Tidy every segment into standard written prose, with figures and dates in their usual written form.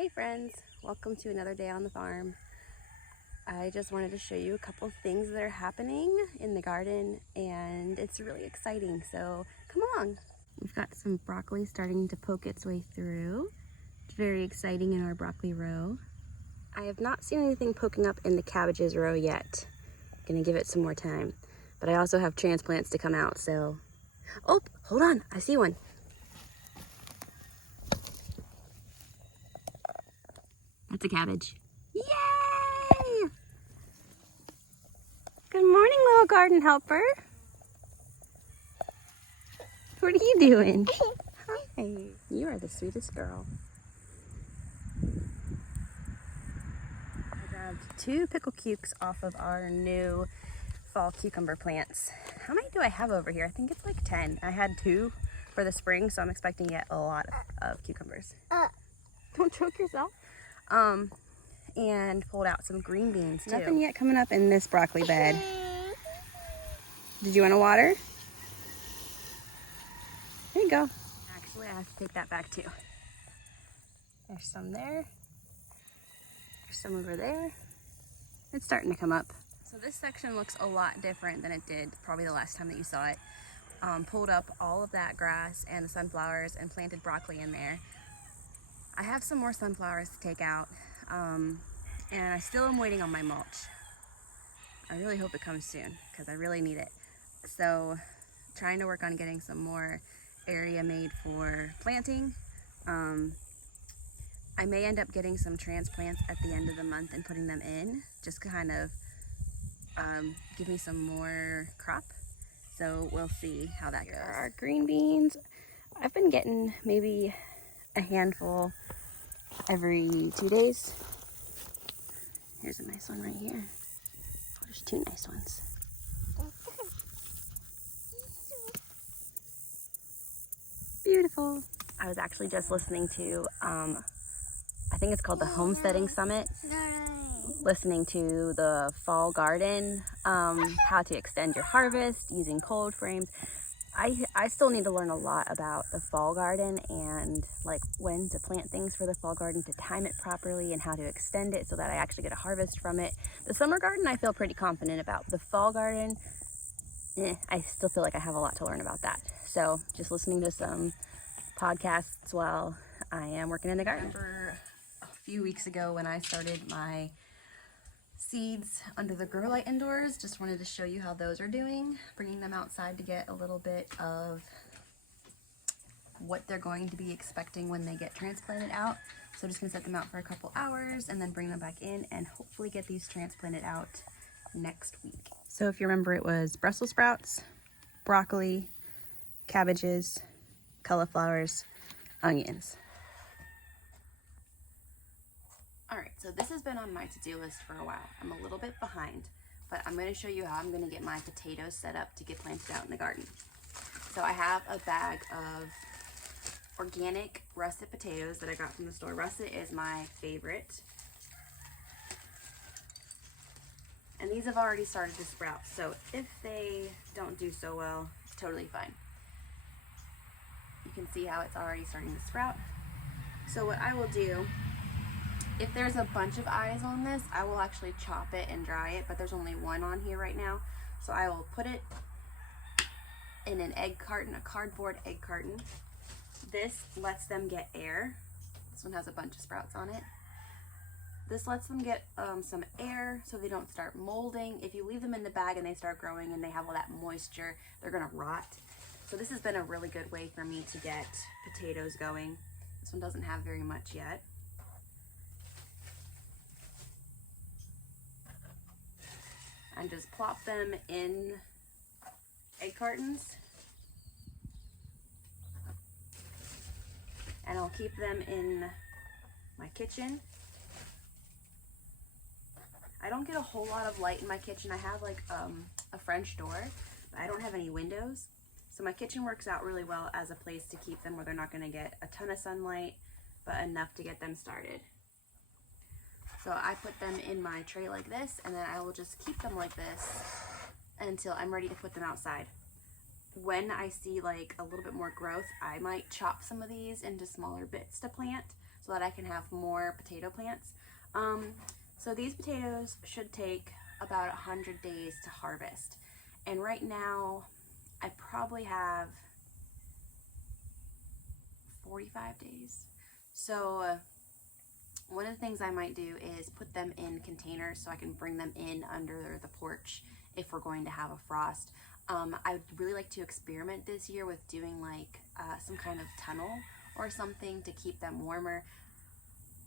Hey friends, welcome to another day on the farm. I just wanted to show you a couple things that are happening in the garden and it's really exciting, so come along. We've got some broccoli starting to poke its way through. It's very exciting in our broccoli row. I have not seen anything poking up in the cabbages row yet. I'm gonna give it some more time, but I also have transplants to come out, so. Oh, hold on, I see one. That's a cabbage. Yay! Good morning, little garden helper. What are you doing? Hi. You are the sweetest girl. I grabbed 2 pickle cukes off of our new fall cucumber plants. How many do I have over here? I think it's like 10. I had 2 for the spring, so I'm expecting to get a lot of cucumbers. Don't choke yourself. And pulled out some green beans too. Nothing yet coming up in this broccoli bed. Did you want to water? There you go. Actually, I have to take that back too. There's some there. There's some over there. It's starting to come up. So this section looks a lot different than it did probably the last time that you saw it. Pulled up all of that grass and the sunflowers and planted broccoli in there. I have some more sunflowers to take out. And I still am waiting on my mulch. I really hope it comes soon because I really need it. So trying to work on getting some more area made for planting. I may end up getting some transplants at the end of the month and putting them in just to kind of give me some more crop. So we'll see how that goes. There are green beans. I've been getting maybe a handful every 2 days. Here's a nice one right here. Oh, there's 2 nice ones. Beautiful. I was actually just listening to, I think it's called the Homesteading Summit. Listening to the fall garden, how to extend your harvest using cold frames. I still need to learn a lot about the fall garden and like when to plant things for the fall garden, to time it properly and how to extend it so that I actually get a harvest from it. The summer garden I feel pretty confident about. The fall garden, I still feel like I have a lot to learn about that. So just listening to some podcasts while I am working in the garden. I remember a few weeks ago when I started my seeds under the grow light indoors. Just wanted to show you how those are doing, bringing them outside to get a little bit of what they're going to be expecting when they get transplanted out. So just gonna set them out for a couple hours and then bring them back in and hopefully get these transplanted out next week. So if you remember, it was Brussels sprouts, broccoli, cabbages, cauliflowers, onions. Alright, so this has been on my to-do list for a while. I'm a little bit behind, but I'm going to show you how I'm going to get my potatoes set up to get planted out in the garden. So I have a bag of organic russet potatoes that I got from the store. Russet is my favorite. And these have already started to sprout, so if they don't do so well, it's totally fine. You can see how it's already starting to sprout. So what I will do, if there's a bunch of eyes on this, I will actually chop it and dry it, but there's only one on here right now. So I will put it in an egg carton, a cardboard egg carton. This lets them get air. This one has a bunch of sprouts on it. This lets them get some air so they don't start molding. If you leave them in the bag and they start growing and they have all that moisture, they're gonna rot. So this has been a really good way for me to get potatoes going. This one doesn't have very much yet. And just plop them in egg cartons. And I'll keep them in my kitchen. I don't get a whole lot of light in my kitchen. I have like a French door, but I don't have any windows. So my kitchen works out really well as a place to keep them where they're not gonna get a ton of sunlight, but enough to get them started. So I put them in my tray like this, and then I will just keep them like this until I'm ready to put them outside. When I see like a little bit more growth, I might chop some of these into smaller bits to plant. So so that I can have more potato plants. So these potatoes should take about 100 days to harvest. And right now, I probably have 45 days. So one of the things I might do is put them in containers so I can bring them in under the porch if we're going to have a frost. I would really like to experiment this year with doing like some kind of tunnel or something to keep them warmer.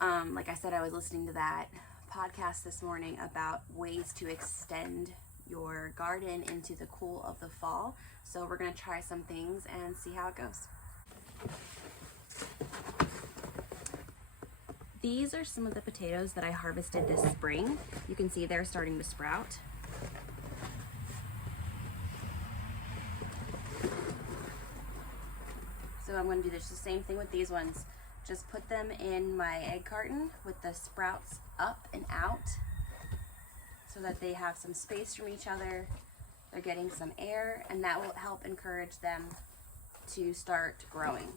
Like I said, I was listening to that podcast this morning about ways to extend your garden into the cool of the fall. So we're gonna try some things and see how it goes. These are some of the potatoes that I harvested this spring. You can see they're starting to sprout. So I'm going to do the same thing with these ones. Just put them in my egg carton with the sprouts up and out so that they have some space from each other. They're getting some air, and that will help encourage them to start growing.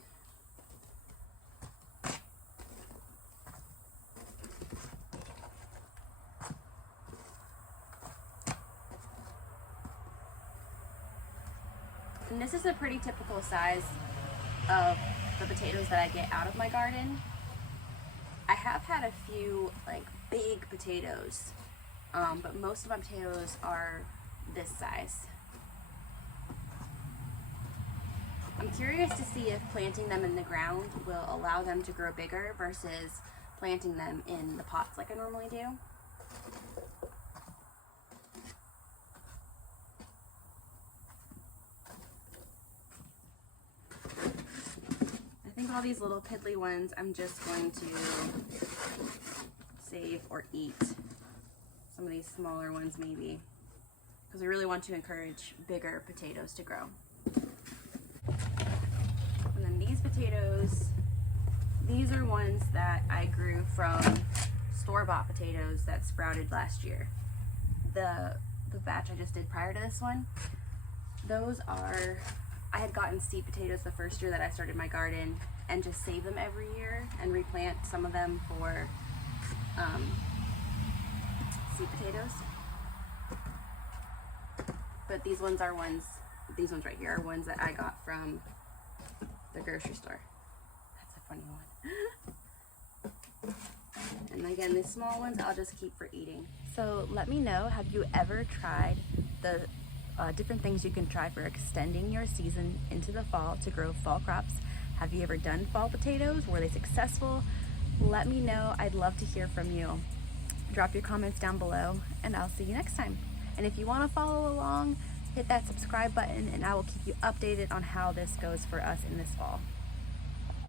And this is a pretty typical size of the potatoes that I get out of my garden. I have had a few like big potatoes, but most of my potatoes are this size. I'm curious to see if planting them in the ground will allow them to grow bigger versus planting them in the pots like I normally do. I think all these little piddly ones I'm just going to save or eat. Some of these smaller ones maybe, because we really want to encourage bigger potatoes to grow. And then these potatoes, these are ones that I grew from store-bought potatoes that sprouted last year. The batch I just did prior to this one, those are, I had gotten seed potatoes the first year that I started my garden and just save them every year and replant some of them for seed potatoes. But these ones are these ones right here are ones that I got from the grocery store. That's a funny one. And again, these small ones I'll just keep for eating. So let me know, have you ever tried the different things you can try for extending your season into the fall to grow fall crops? Have you ever done fall potatoes? Were they successful? Let me know. I'd love to hear from you. Drop your comments down below, and I'll see you next time. And if you want to follow along, hit that subscribe button, and I will keep you updated on how this goes for us in this fall.